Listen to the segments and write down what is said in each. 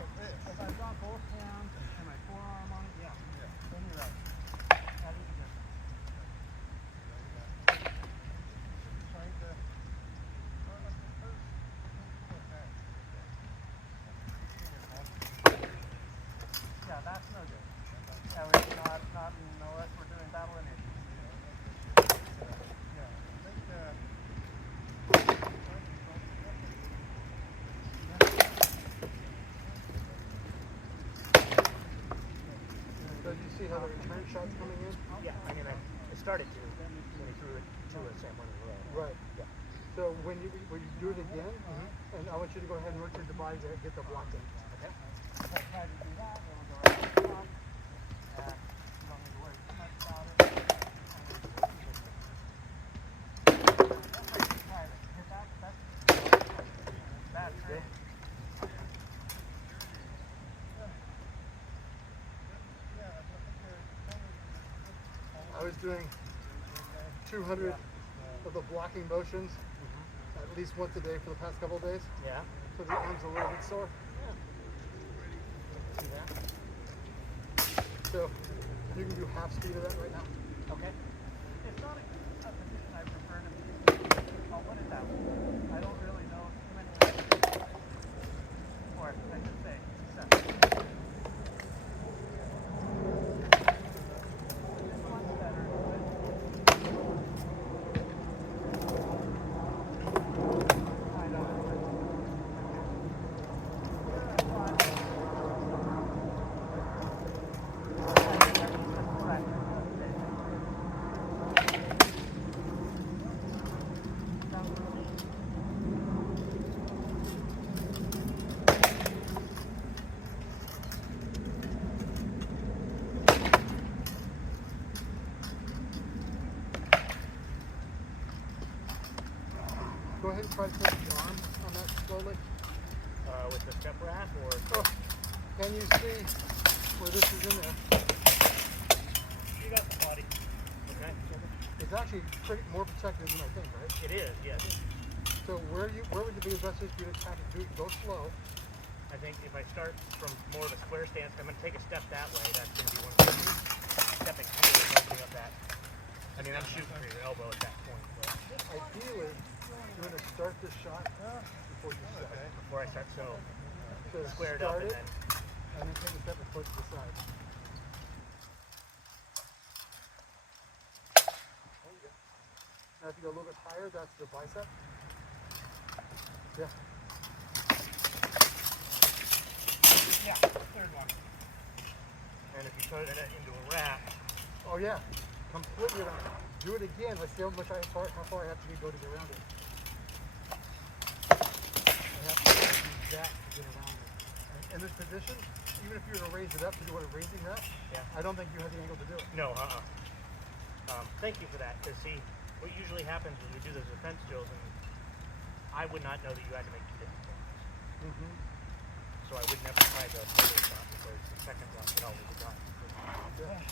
fine. If I've got both hands and my forearm on it, yeah. Then you're right. That is good. Trying to. Yeah, that's no good. That way it's not unless we're doing battle energy. So you see how the return shot's coming in? Yeah, I mean, I started to when he threw it to a San Juan in a row. Right. Yeah. So when you do it again, and I want you to go ahead and rotate the body to get the block in. Okay. If I try to do that, then we'll go right to the front. And you don't need to worry too much about it. Try to hit that. That's bad trade. I was doing 200 of the blocking motions at least once a day for the past couple of days. Yeah. So the arm's a little bit sore. See that? So you can do half speed of that right now. Okay. It's not a position I prefer to be. I'll put it that way. I don't really know too many ways to do it. Or I should say, success. This one's better. I know. Go ahead and try to put your arm on that slowly. With the step rack or? Oh, can you see where this is in there? You got the body. Okay. It's actually pretty more protected than I think, right? It is, yes. So where would it be the best place for you to attack it? Go slow. I think if I start from more of a square stance, I'm going to take a step that way. That's going to be one of the stepping here and opening up that. I mean, I'm shooting for your elbow at that point. But Ideally, you're going to start the shot before you step. before I start, so squared start up and it, then. and then take a step and push to the side. There you go. Now if you go a little bit higher, that's the bicep. Yeah. Yeah, third one. And if you put it into a rack. Oh yeah, completely around. Do it again. Let's see how far I have to go to get around it. I have to do that to get around it. And in this position, even if you were to raise it up to do what a raising that, Yeah. I don't think you have the angle to do it. No, thank you for that. Because see, what usually happens when we do those defense drills, and I would not know that you had to make two different ones. So I would never try the middle shot because the second one could always be done. Yeah.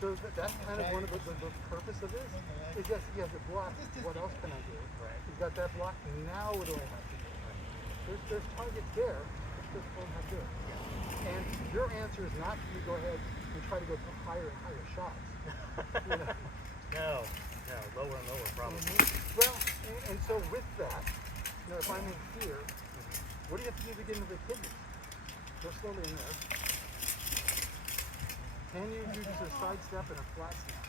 So that's kind of one of the purpose of this. Is yes, he has a block. What else can I do? Right. He's got that block. Now what do I have to do? There's targets there. Let's just go and do it. Yeah. And your answer is not to go ahead and try to go for higher and higher shots. You know? No, lower and lower probably. Well, and so with that, if I'm in here, what do you have to do to get into the kidneys? Go slowly in there. Can you do just a side step and a flat snap?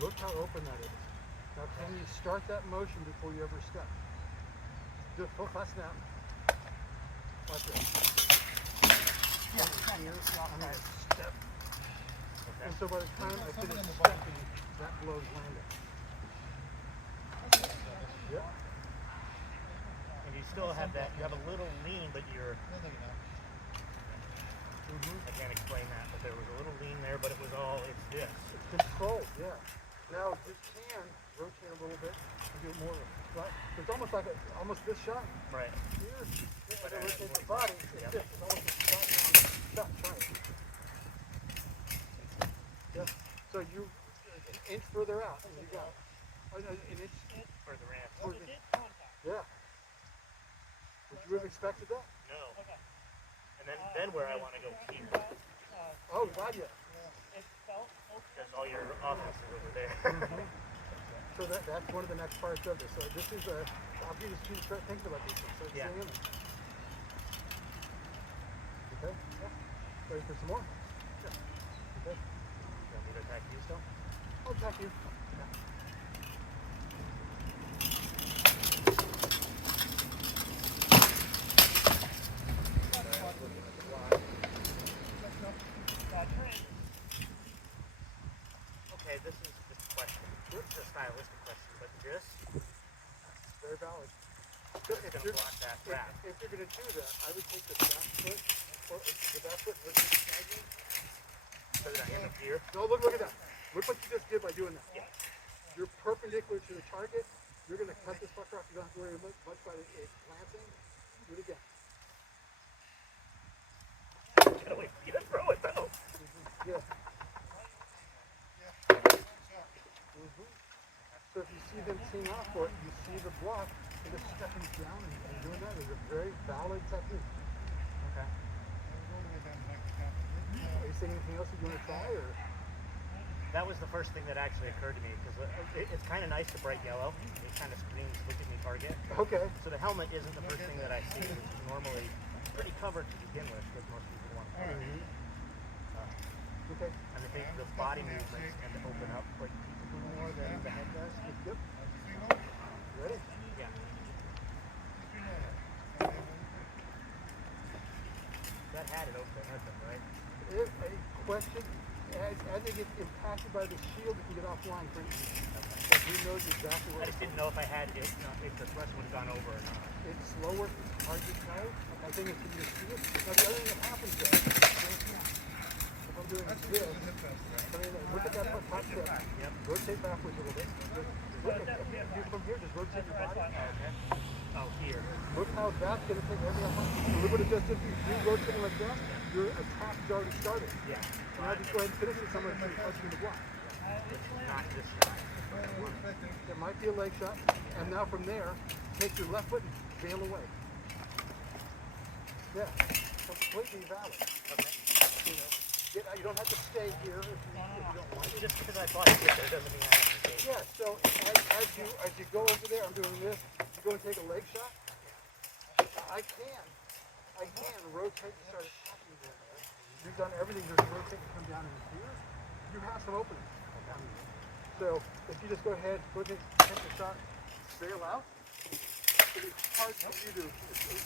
Look how open that is. Now can you start that motion before you ever step? Do a full flat snap. Like this. Yeah, I'm going to step. Okay. And so by the time I finish stepping, that blow's landing. Yep. And you still have that, you have a little lean, but you're, I can't explain that, but there was a little lean there, but it was all, it's this. It's controlled, yeah. Now you can rotate a little bit and do more of a flat. It's almost like almost this shot. Right. Here, when I rotate the body, it's this. It's almost a flat shot. Try it. Yeah. So you an inch further out, and you got an inch Further in. Yeah. expected that? No. And then where I want to go here. Oh, God, yeah. Because all your offense is over there. So that's one of the next parts of this. So this is I'll give you a to start thinking about these things. Start Yeah. seeing them. Okay. Yeah. Ready for some more? Sure. Okay. You want me to attack you still? I'll attack you. Yeah. Okay, this is just a question. It's a stylistic question, but this Very valid. is going to block that wrap. If you're going to do that, I would take the back foot, or the back foot versus the side one. So that I end up here. No, look at that. Look what you just did by doing that. Yeah. You're perpendicular to the target. You're going to cut this fucker off. You don't have to worry much about it glancing. Do it again. Gotta wait for you to throw it though. Yeah. So if you see them teeing off for it, you see the block, and just stepping down and doing that is a very valid technique. Okay. Are you seeing anything else that you want to try, or? That was the first thing that actually occurred to me because it's kind of nice to bright yellow. It kind of screams, "Look at me, target." Okay. So the helmet isn't the first thing that I see, which is normally pretty covered to begin with because most people want to cover. Okay. And I think the body movements tend to open up like more than the head does. Yep. Ready? Yeah. That had it open, right? If a question, as it gets impacted by the shield, it can get offline for instance. So he knows exactly I what just didn't know if I had it, if the thrust would have gone over or not. it's slower, it's hard to tell. I think it's in your shield. Now the other thing that happens though, if I'm doing this, I mean, look at that top step. Yep. Rotate backwards a little bit. You from here, just rotate your body. Okay. Oh, here. Look how that's going to take everything up. Look what it just did. You rotating like that, your attack is already started. Yeah. And now just go ahead and finish it somewhere and punch you in the block. It's not this shot. There might be a leg shot. And now from there, take your left foot and bail away. Yeah. Completely valid. Okay. You know, you don't have to stay here if you don't want to. Just because I thought it did there doesn't mean I have to stay. Yeah, so as you go over there, I'm doing this, you go and take a leg shot. I can rotate and start attacking there. You've done everything, just rotate and come down in here. You have some openings. So if you just go ahead, take the shot, bail out, it'll be hard for you to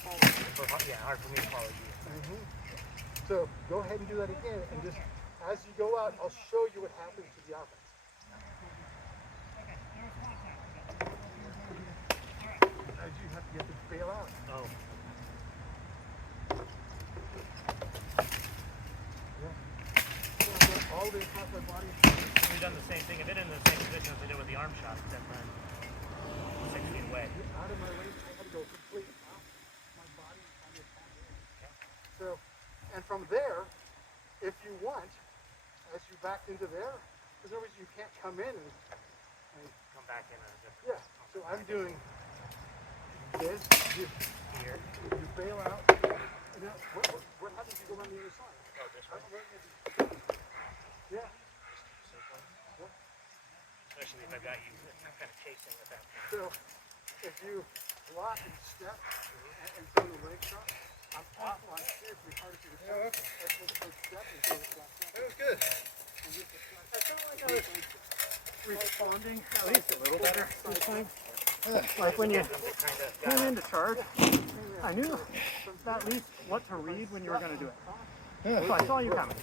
follow you. Yeah, hard for me to follow you. So go ahead and do that again, and just as you go out, I'll show you what happens to the offense. As you have to bail out. Oh. Yeah. All the way across my body. We've done the same thing. I've been in the same position as I did with the arm shot, except then 6 feet away. Out of my range, I had to go completely off my body and find the attack. So, and from there, if you want, as you back into there, there's no reason you can't come in and Come back in a different. yeah. So I'm doing this. You Here. bail out. And now, what happens if you go around the other side? Oh, this one. Yeah. Especially if I've got you kind of chasing at that point. So if you block and step and throw the leg shot, I'm off on here. It's be harder for you to step. That's the first step and throw the flat shot. That was good. And get the flat I felt like I was responding at least a little better this time. Like when you came in to charge, I knew at least what to read when you were going to do it. So I saw you coming.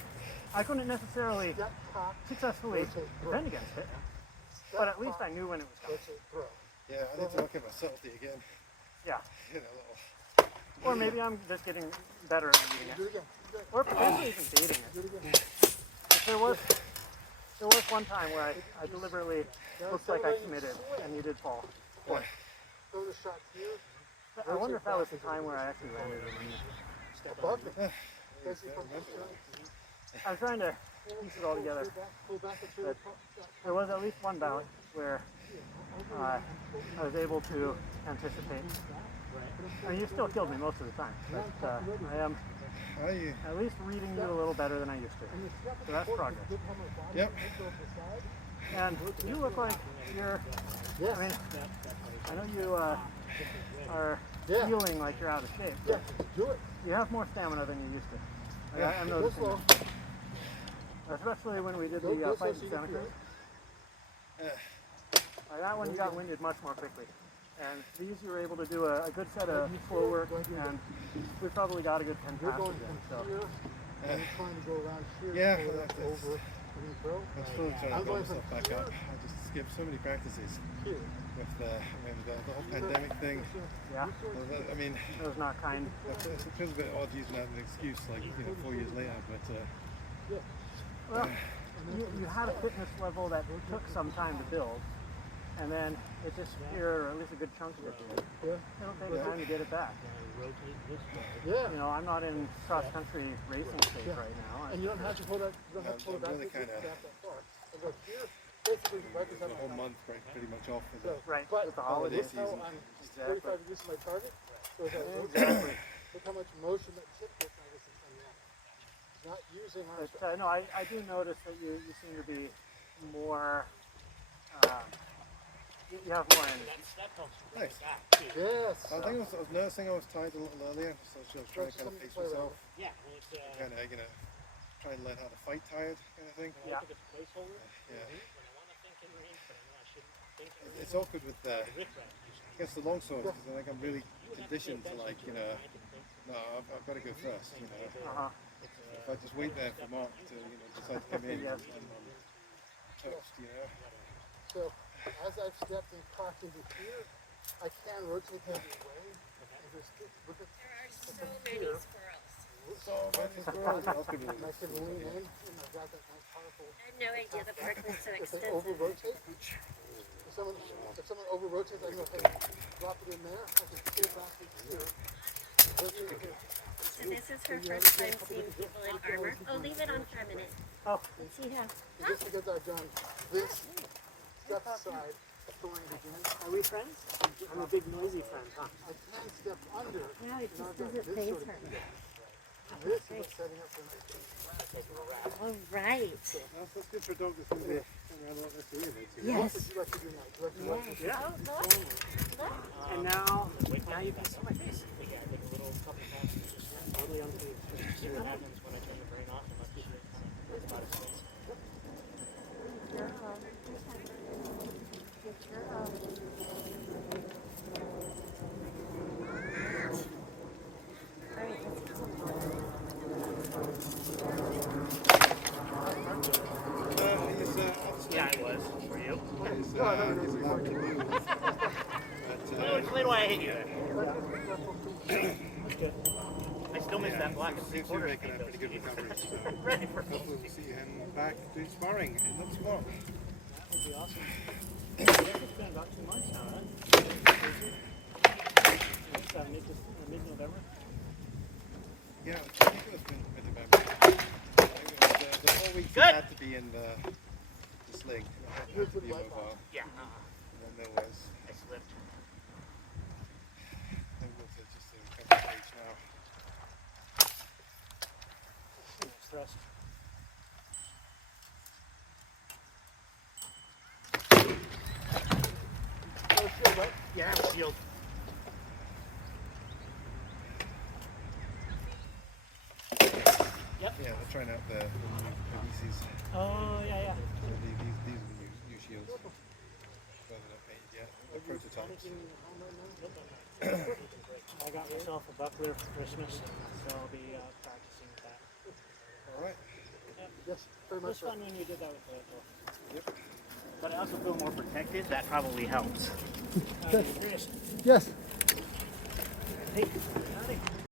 I couldn't necessarily step, cock, successfully defend against it, but at least I knew when it was coming. rotate, throw. Yeah, I need to look at my salty again. Yeah. You know, Or maybe I'm just getting better at reading Do it. it again. Do it. Or potentially even baiting Do it. it again. If there was one time where I deliberately looked like I committed and you did fall. yeah. Throw the shot here. I wonder if that was the time where I actually landed when you stepped on Above me. it. Basically from this side. I'm trying to piece it all together. Pull back and throw But the shot. there was at least one bout where I was able to anticipate I mean, you still killed me most of the time, but I am Are you? at least reading you a little better than I used to. So that's progress. Yep. And you look like you're, Yes. I mean, I know you are Yeah. feeling like you're out of shape, Yeah, but do it. you have more stamina than you used to. Like, I'm Go noticing slow. that. Especially when we did Go the slow fight so in you Santa can Cruz. feel it. That one you got winded much more quickly. And these you were able to do a good set of flow work, and we probably got a good 10 You're passes going in. So from here, and you're trying to go around here. Yeah, pull it that's- over, and you throw. I'm still trying to I'm build going from myself back up. I just skipped so many practices Here. with the whole pandemic thing. yeah, I mean, it was not kind. it feels a bit odd using that as an excuse, like, 4 years later, but Well, you had a fitness level that took some time to build, and then it disappeared, or at least a good chunk of it did. Yeah. It'll take time to get it back. Yeah. You know, I'm not in cross-country racing stage right now. And you don't have to pull that. You don't have to pull it back. I'm really back kinda- that far. And look here, basically right beside the my whole house. month pretty much off with the Right, But with the holiday holidays. look how season. I'm Exactly. 45 degrees from my target. So as I look, Exactly. look how much motion that tip gets out of this thing now. Not using our But no, I do notice that you seem to be more, you have more energy. Nice. Yes. I think I was noticing I was tired a little earlier, so I was trying to kind of pace myself. Kind of, trying to learn how to fight tired, kind of thing. Yeah. Yeah. It's awkward with against the longsword because I think I'm really conditioned to no, I've got to go first. Uh-huh. If I just wait there for Mark to decide to come in, Yes. I'm toast. So as I've stepped and cocked into here, I can rotate the other way. And just look at There are so many squirrels. So many squirrels. What else could we and do? I can lean in and I've got that nice powerful. I had no idea the park was so If they extensive. over rotate, if someone over rotates, I can go ahead and drop it in there. I can pull back it here. Rotate it here. So this is her first time seeing people in armor. Oh, leave it on for a minute. Oh, Let's see how. And just because I've done this step aside, throwing it again, are we friends? I'm a big noisy friend, huh? I can step under. No, it and just I've got doesn't this phase sort of her. thing. This is what's setting up for my All right. That's good for a dog that's going to be around a lot less to Yes. What would you like to do now? Would you like to do Yeah. Oh, look. And now you can see my face. Totally unfazed. See what happens when I turn the brain off and let the shit kind of out of space. All right, let's go. Yeah, I was. For you. But, Explain why I hate you. I still miss that block of seems to be 3/4 making a pretty good recovery. So Ready for hopefully we'll see him back doing sparring in not too long. That would be awesome. It's been about 2 months now, right? It's mid-November. Yeah, I think it was mid-November. The whole week he Good. had to be in the sling. It had to be mobile. Yeah. And then there was, I slipped. I think it's just a recovery stage now. Thrust. Oh, shield, right? Yeah, I have a shield. Yep. Yeah, they're trying out the Easy's. Oh, yeah. So these are the new shields. But they're not painted yet. They're prototypes. I got myself a buckler for Christmas, so I'll be practicing with that. Alright. Yes, very It much was so. fun when you did that with the Yep. But I also feel more protected. That probably helps. Yes. Hey, howdy.